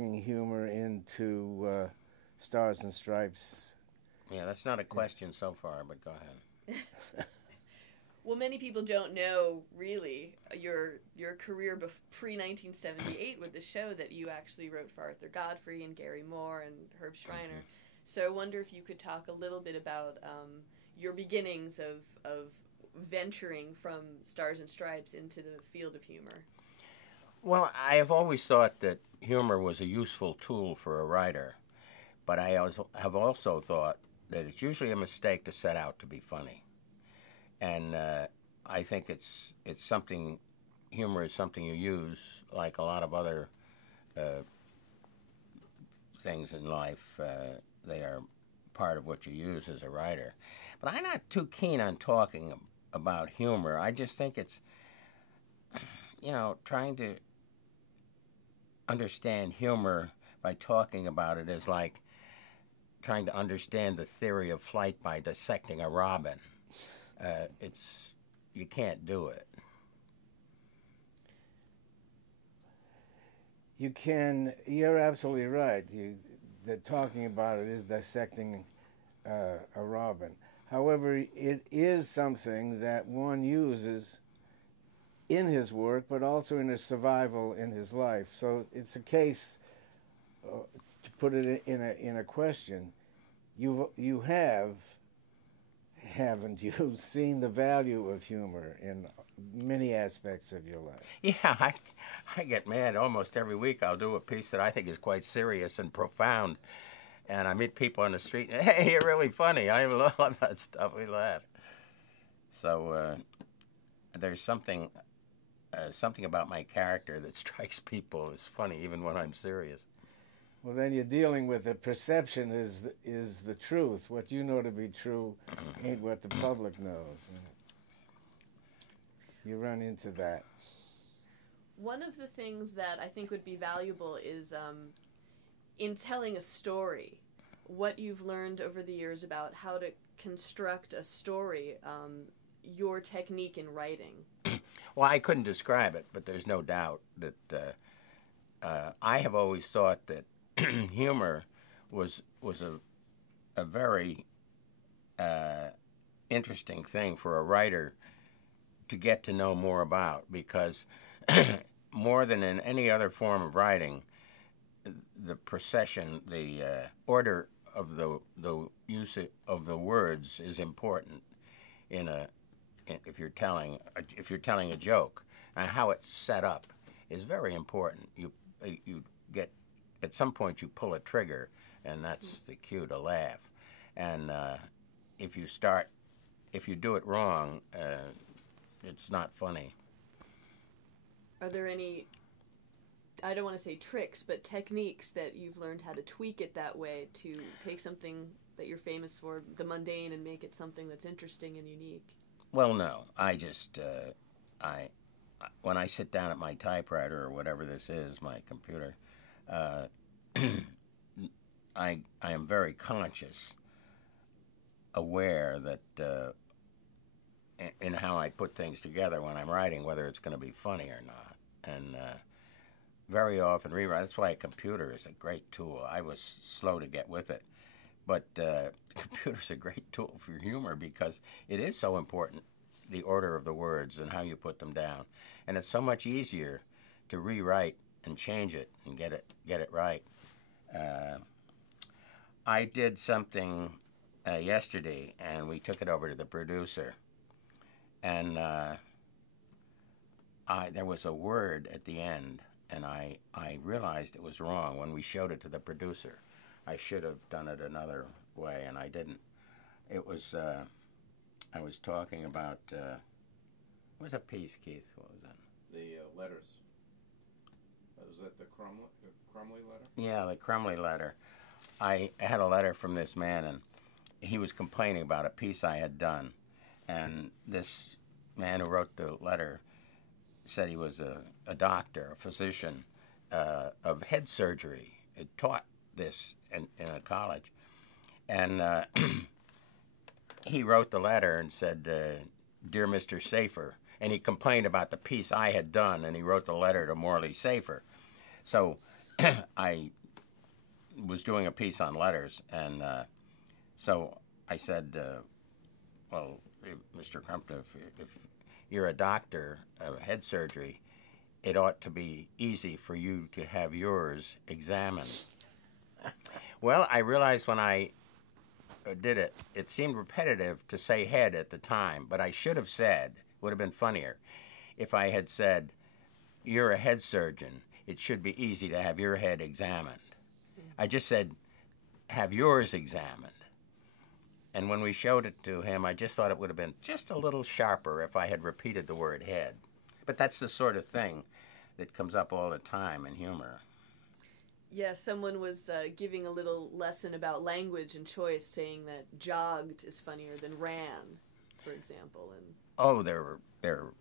humor into Stars and Stripes. Yeah, that's not a question so far, but go ahead. Well, many people don't know really your career pre 1978 with the show that you actually wrote for Arthur Godfrey and Gary Moore and Herb Schreiner. Mm-hmm. So I wonder if you could talk a little bit about your beginnings of venturing from Stars and Stripes into the field of humor. Well, I have always thought that humor was a useful tool for a writer, but I have also thought that it's usually a mistake to set out to be funny. And I think it's something. Humor is something you use like a lot of other things in life. They are part of what you use as a writer. But I'm not too keen on talking about humor. I just think it's, trying to understand humor by talking about it is like trying to understand the theory of flight by dissecting a robin. You can't do it. You can. You're absolutely right. That talking about it is dissecting a robin. However, it is something that one uses in his work, but also in his survival in his life. So it's a case, to put it in a question, you haven't you seen the value of humor in many aspects of your life? Yeah, I get mad almost every week. I'll do a piece that I think is quite serious and profound, and I meet people on the street, and, hey, you're really funny. I love that stuff. We laugh. So there's something about my character that strikes people as funny, even when I'm serious. Well, then you're dealing with the perception is the truth. What you know to be true ain't what the public knows. You run into that. One of the things that I think would be valuable is in telling a story, what you've learned over the years about how to construct a story, your technique in writing. Well, I couldn't describe it, but there's no doubt that I have always thought that humor was a very interesting thing for a writer to get to know more about, because more than in any other form of writing, the procession, the order of the use of the words is important if you're telling a joke. And how it's set up is very important. You get, at some point you pull a trigger, and that's the cue to laugh. And if you do it wrong, it's not funny. Are there any, I don't want to say tricks, but techniques that you've learned how to tweak it that way to take something that you're famous for, the mundane, and make it something that's interesting and unique? Well, no. I just, when I sit down at my typewriter or whatever this is, my computer, I am very conscious, aware that in how I put things together when I'm writing, whether it's going to be funny or not. And very often rewrite. That's why a computer is a great tool. I was slow to get with it. But computer's a great tool for humor because it is so important, the order of the words and how you put them down. And it's so much easier to rewrite and change it and get it right. I did something yesterday, and we took it over to the producer. And there was a word at the end, and I realized it was wrong when we showed it to the producer. I should have done it another way, and I didn't. It was, I was talking about, what was a piece, Keith? What was that? The letters. Was that the Crumley letter? Yeah, the Crumley letter. I had a letter from this man, and he was complaining about a piece I had done. And this man who wrote the letter said he was a doctor, a physician of head surgery. He taught this in a college. And he wrote the letter and said, "Dear Mr. Safer." And he complained about the piece I had done, and he wrote the letter to Morley Safer. So I was doing a piece on letters, and so I said, well, Mr. Crumpton, if you're a doctor of head surgery, it ought to be easy for you to have yours examined. Well, I realized when I did it, it seemed repetitive to say head at the time, but I should have said, would have been funnier, if I had said, you're a head surgeon, it should be easy to have your head examined. I just said, have yours examined. And when we showed it to him, I just thought it would have been just a little sharper if I had repeated the word head. But that's the sort of thing that comes up all the time in humor. Yeah, someone was giving a little lesson about language and choice, saying that jogged is funnier than ran, for example. And oh, there are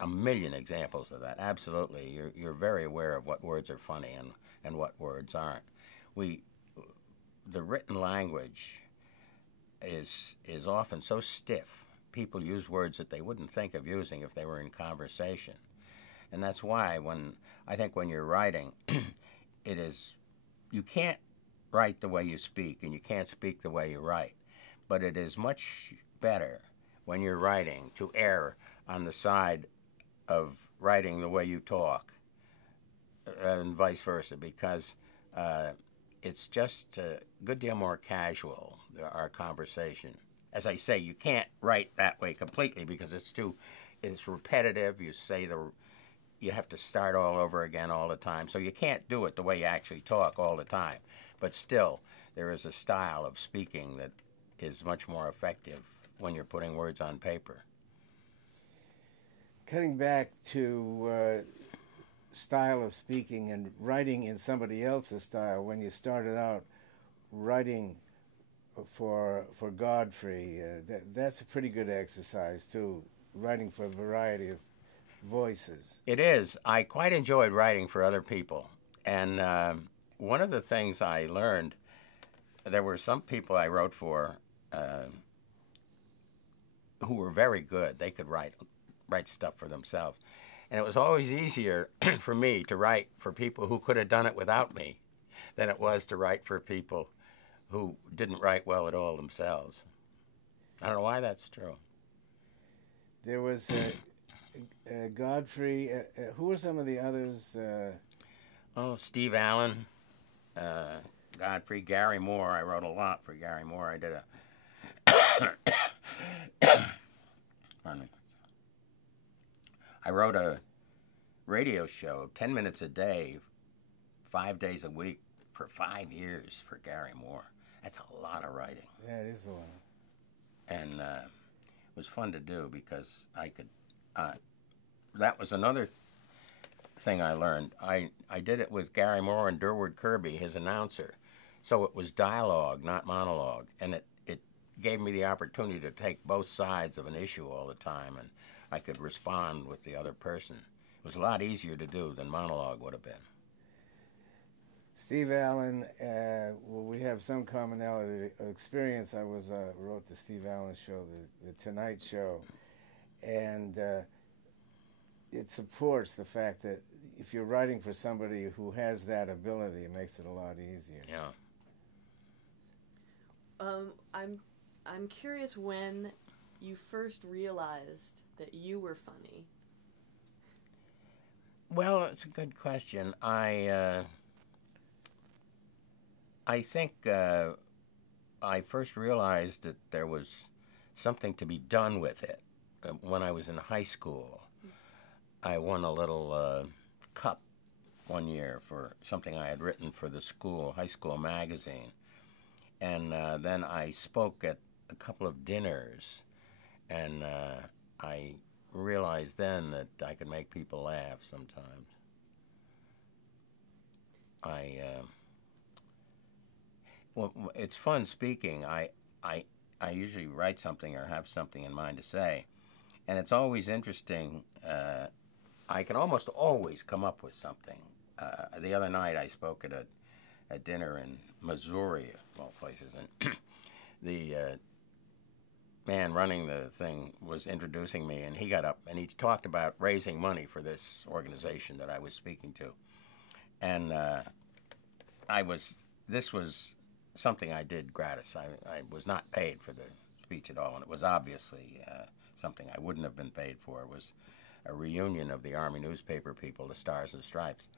a million examples of that. Absolutely, you're very aware of what words are funny and what words aren't. The written language is often so stiff. People use words that they wouldn't think of using if they were in conversation, and that's why when you're writing, you can't write the way you speak, and you can't speak the way you write. But it is much better when you're writing to err on the side of writing the way you talk, and vice versa, because it's just a good deal more casual, our conversation. As I say, you can't write that way completely because it's repetitive. You have to start all over again all the time. So you can't do it the way you actually talk all the time. But still, there is a style of speaking that is much more effective when you're putting words on paper. Cutting back to style of speaking and writing in somebody else's style, when you started out writing for Godfrey, that's a pretty good exercise too, writing for a variety of voices. It is. I quite enjoyed writing for other people. And one of the things I learned, there were some people I wrote for who were very good. They could write stuff for themselves. And it was always easier for me to write for people who could have done it without me than it was to write for people who didn't write well at all themselves. I don't know why that's true. There was Godfrey. Who were some of the others? Steve Allen, Godfrey, Gary Moore. I wrote a lot for Gary Moore. I did pardon me. I wrote a radio show, 10 minutes a day, 5 days a week, for 5 years for Gary Moore. That's a lot of writing. Yeah, it is a lot. And it was fun to do because I could... that was another thing I learned. I did it with Gary Moore and Durward Kirby, his announcer. So it was dialogue, not monologue. And it gave me the opportunity to take both sides of an issue all the time, and I could respond with the other person. It was a lot easier to do than monologue would have been. Steve Allen, well, we have some commonality experience. I wrote the Steve Allen show, the Tonight Show, and it supports the fact that if you're writing for somebody who has that ability, it makes it a lot easier. Yeah. I'm curious when you first realized that you were funny. Well, it's a good question. I think I first realized that there was something to be done with it when I was in high school. I won a little cup one year for something I had written for the high school magazine. And then I spoke at a couple of dinners, and I realized then that I could make people laugh sometimes. Well, it's fun speaking. I usually write something or have something in mind to say, and it's always interesting. I can almost always come up with something. The other night I spoke at a dinner in Missouri, of all places, and the man running the thing was introducing me, and he got up and he talked about raising money for this organization that I was speaking to. And this was something I did gratis. I was not paid for the speech at all, and it was obviously something I wouldn't have been paid for. It was a reunion of the Army newspaper people, the Stars and Stripes.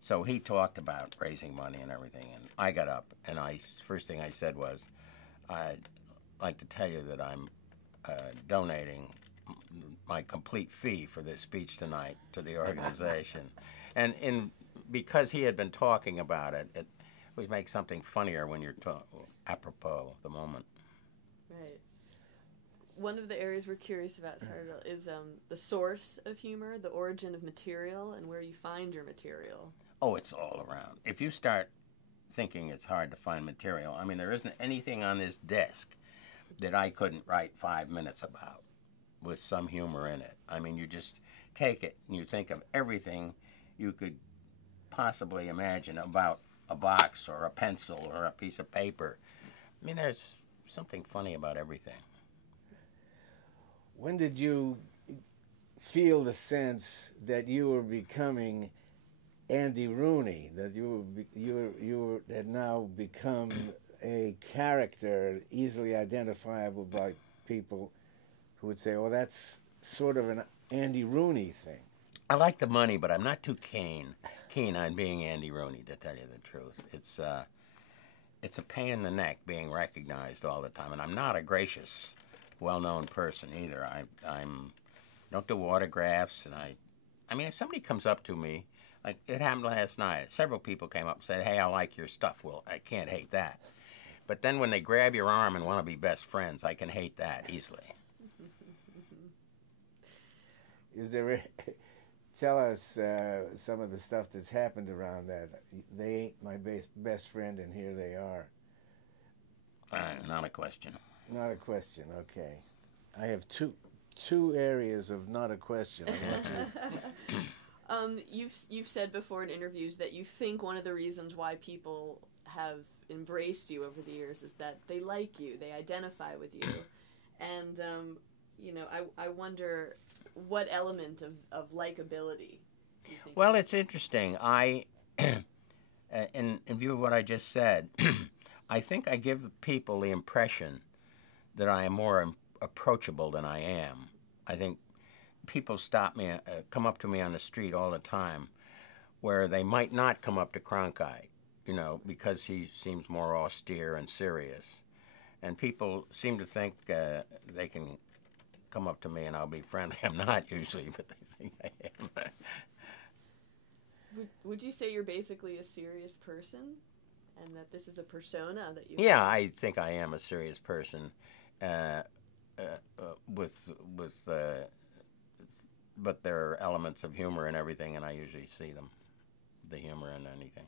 So he talked about raising money and everything, and I got up, and first thing I said was, I'd like to tell you that I'm donating my complete fee for this speech tonight to the organization. And because he had been talking about it, it always makes something funnier when you're apropos the moment. Right. One of the areas we're curious about, is the source of humor, the origin of material, and where you find your material. Oh, it's all around. If you start thinking it's hard to find material, I mean, there isn't anything on this desk that I couldn't write 5 minutes about with some humor in it. I mean, you just take it and you think of everything you could possibly imagine about a box or a pencil or a piece of paper. I mean, there's something funny about everything. When did you feel the sense that you were becoming Andy Rooney, that you had now become a character easily identifiable by people who would say, "Oh, that's sort of an Andy Rooney thing"? I like the money, but I'm not too keen on being Andy Rooney, to tell you the truth. It's a pain in the neck being recognized all the time, and I'm not a gracious, well-known person either. I don't do autographs, and I mean, if somebody comes up to me, like it happened last night, several people came up and said, "Hey, I like your stuff." Well, I can't hate that. But then when they grab your arm and want to be best friends, I can hate that easily. Is there? Tell us some of the stuff that's happened around that. They ain't my best friend, and here they are. Not a question. Not a question. Okay, I have two areas of not a question. I want you. You've said before in interviews that you think one of the reasons why people have embraced you over the years is that they like you, they identify with you, and I wonder what element of likability do you think? Well, it's interesting. In view of what I just said, I think I give people the impression that I am more approachable than I am. I think people stop me, come up to me on the street all the time, where they might not come up to Cronkite, because he seems more austere and serious. And people seem to think they can come up to me and I'll be friendly. I'm not usually, but they think I am. Would you say you're basically a serious person, and that this is a persona that you? Yeah, I think I am a serious person, but there are elements of humor in everything, and I usually see them, the humor in anything.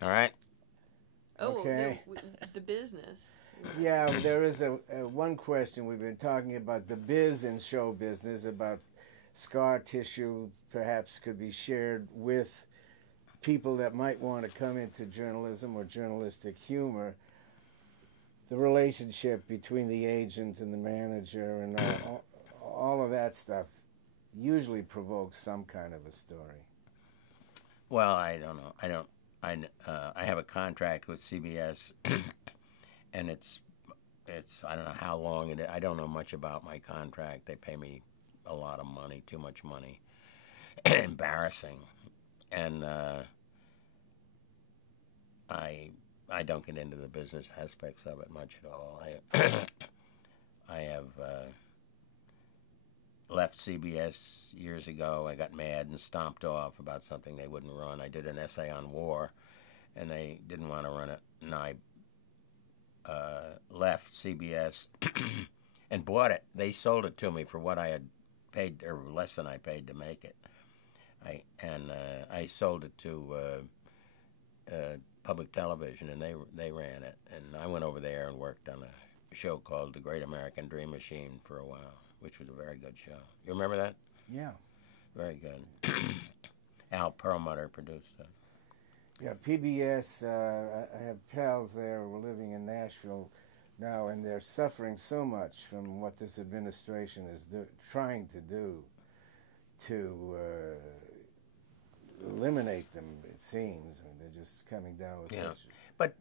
All right. Oh, okay. The business. Yeah, there is a one question. We've been talking about the biz in show business, about scar tissue perhaps could be shared with people that might want to come into journalism or journalistic humor. The relationship between the agent and the manager and all of that stuff usually provokes some kind of a story. Well, I don't know. I have a contract with CBS, and it's I don't know how long it is. I don't know much about my contract. They pay me a lot of money, too much money. Embarrassing. And I don't get into the business aspects of it much at all. I have left CBS years ago. I got mad and stomped off about something they wouldn't run. I did an essay on war, and they didn't want to run it. And I left CBS and bought it. They sold it to me for what I had paid, or less than I paid to make it. I sold it to public television, and they ran it. And I went over there and worked on a show called The Great American Dream Machine for a while, which was a very good show. You remember that? Yeah. Very good. Al Perlmutter produced it. Yeah, PBS, I have pals there who are living in Nashville now, and they're suffering so much from what this administration is trying to do to eliminate them, it seems. I mean, they're just coming down with Yeah. such... But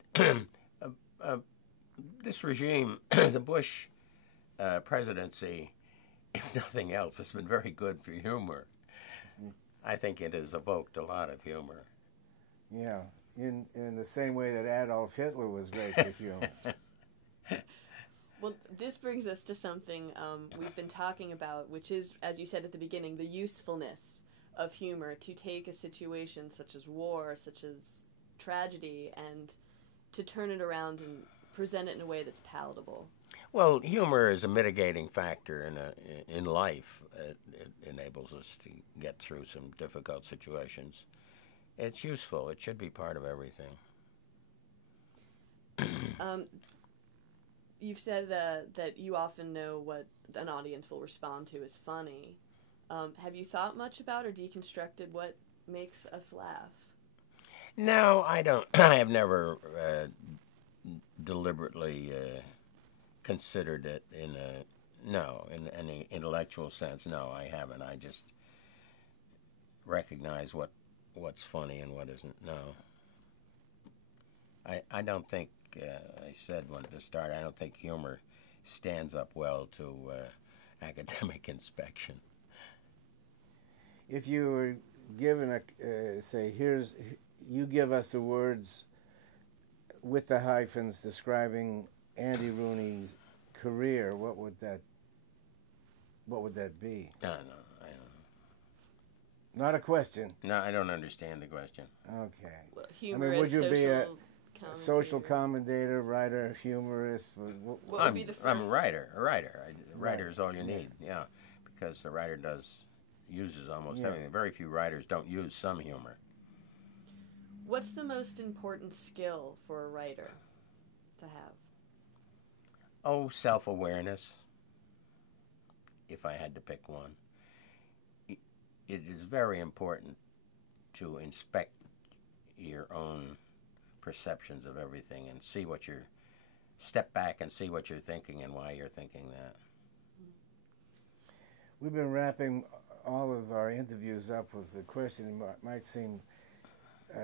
this regime, the Bush presidency, if nothing else, has been very good for humor. I think it has evoked a lot of humor. Yeah, in the same way that Adolf Hitler was great for humor. Well, this brings us to something we've been talking about, which is, as you said at the beginning, the usefulness of humor to take a situation such as war, such as tragedy, and to turn it around and present it in a way that's palatable. Well, humor is a mitigating factor in life. It enables us to get through some difficult situations. It's useful. It should be part of everything. You've said that you often know what an audience will respond to as funny. Have you thought much about or deconstructed what makes us laugh? No, I don't. I have never deliberately considered it in any intellectual sense. No, I haven't. I just recognize what's funny and what isn't. No, I don't think. I said when to start. I don't think humor stands up well to academic inspection. If you were given a say, you give us the words with the hyphens describing Andy Rooney's career, what would that be? No, I don't. Not a question. No, I don't understand the question. Okay. Well, humor would is you be a commentator. social commentator, writer, humorist? What would be the first? I'm a writer. A writer is all you need. Yeah, because the writer uses almost everything. Very few writers don't use some humor. What's the most important skill for a writer to have? Oh, self-awareness, if I had to pick one. It is very important to inspect your own perceptions of everything and step back and see what you're thinking and why you're thinking that. We've been wrapping all of our interviews up with a question that might seem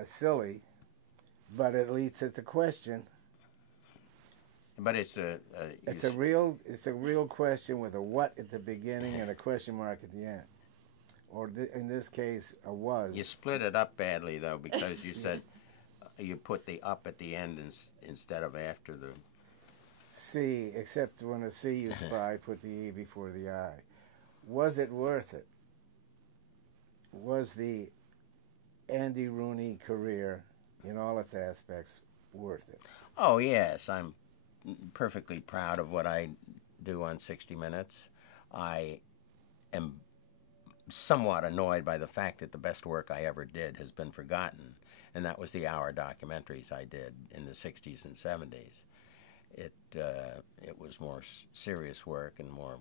silly, but it leads to the question. But it's a real question with a what at the beginning and a question mark at the end, or in this case, a was. You split it up badly though, because you said you put the up at the end instead of after the C. Except when the C you spy, put the E before the I. Was it worth it? Was the Andy Rooney career, in all its aspects, worth it? Oh yes, I'm perfectly proud of what I do on 60 Minutes. I am somewhat annoyed by the fact that the best work I ever did has been forgotten, and that was the hour documentaries I did in the 60s and 70s. It was more serious work and more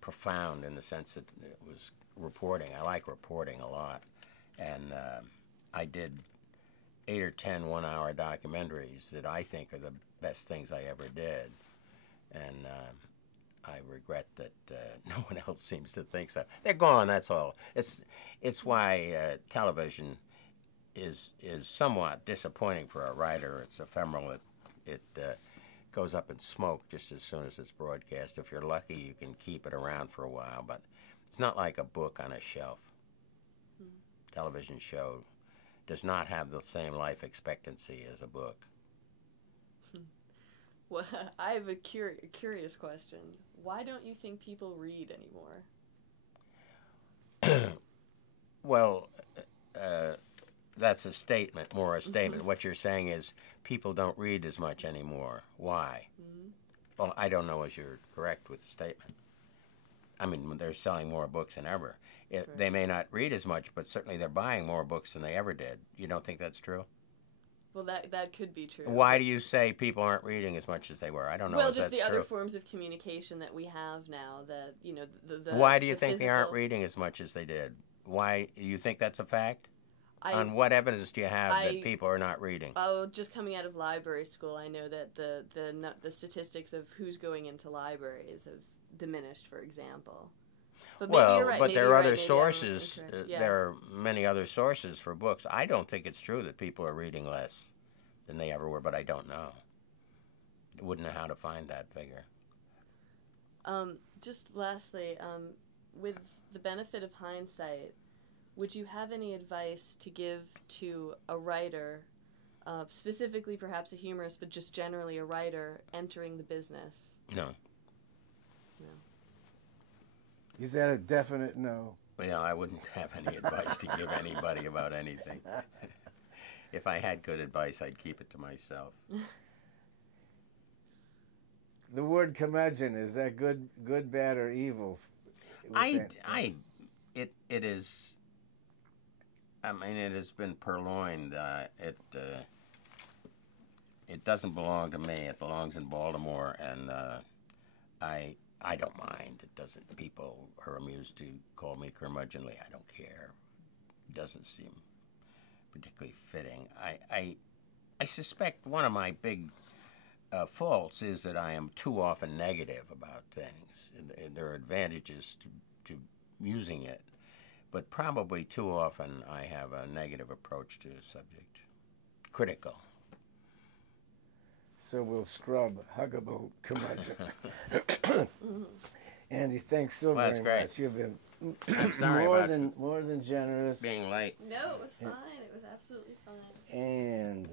profound in the sense that it was reporting. I like reporting a lot, and I did 8 or 10 one-hour documentaries that I think are the best things I ever did, and I regret that no one else seems to think so. They're gone. That's all. It's why television is somewhat disappointing for a writer. It's ephemeral. It goes up in smoke just as soon as it's broadcast. If you're lucky, you can keep it around for a while, but it's not like a book on a shelf. Television show does not have the same life expectancy as a book. Well, I have a curious question. Why don't you think people read anymore? Well, that's a statement, more a statement. What you're saying is people don't read as much anymore. Why? Well, I don't know if you're correct with the statement. I mean, they're selling more books than ever. They may not read as much, but certainly they're buying more books than they ever did. You don't think that's true? Well, that could be true. Why do you say people aren't reading as much as they were? I don't know well, if just that's the true. other forms of communication that we have now. That the Why do you the think they aren't physical- reading as much as they did? Why do you think that's a fact? On what evidence do you have that people are not reading? Oh, just coming out of library school, I know that the statistics of who's going into libraries have diminished, for example. But maybe Well, you're right. but maybe there you're are right, other maybe I'm sources. incorrect. Yeah. There are many other sources for books. I don't think it's true that people are reading less than they ever were, but I don't know. Wouldn't know how to find that figure. Just lastly, with the benefit of hindsight, would you have any advice to give to a writer, specifically perhaps a humorist, but just generally a writer entering the business? No. No. Is that a definite no? Well, I wouldn't have any advice to give anybody about anything. If I had good advice, I'd keep it to myself. The word curmudgeon, is that good, bad, or evil? It is. I mean, it has been purloined. It doesn't belong to me. It belongs in Baltimore, and I don't mind. It doesn't. People are amused to call me curmudgeonly. I don't care. It doesn't seem particularly fitting. I suspect one of my big faults is that I am too often negative about things. And there are advantages to using it, but probably too often I have a negative approach to a subject. Critical. So we'll scrub huggable curmudgeon. Andy, thanks so Well, that's very great. much. You've been I'm sorry more about than generous. being late. No, it was fine. It was absolutely fine. And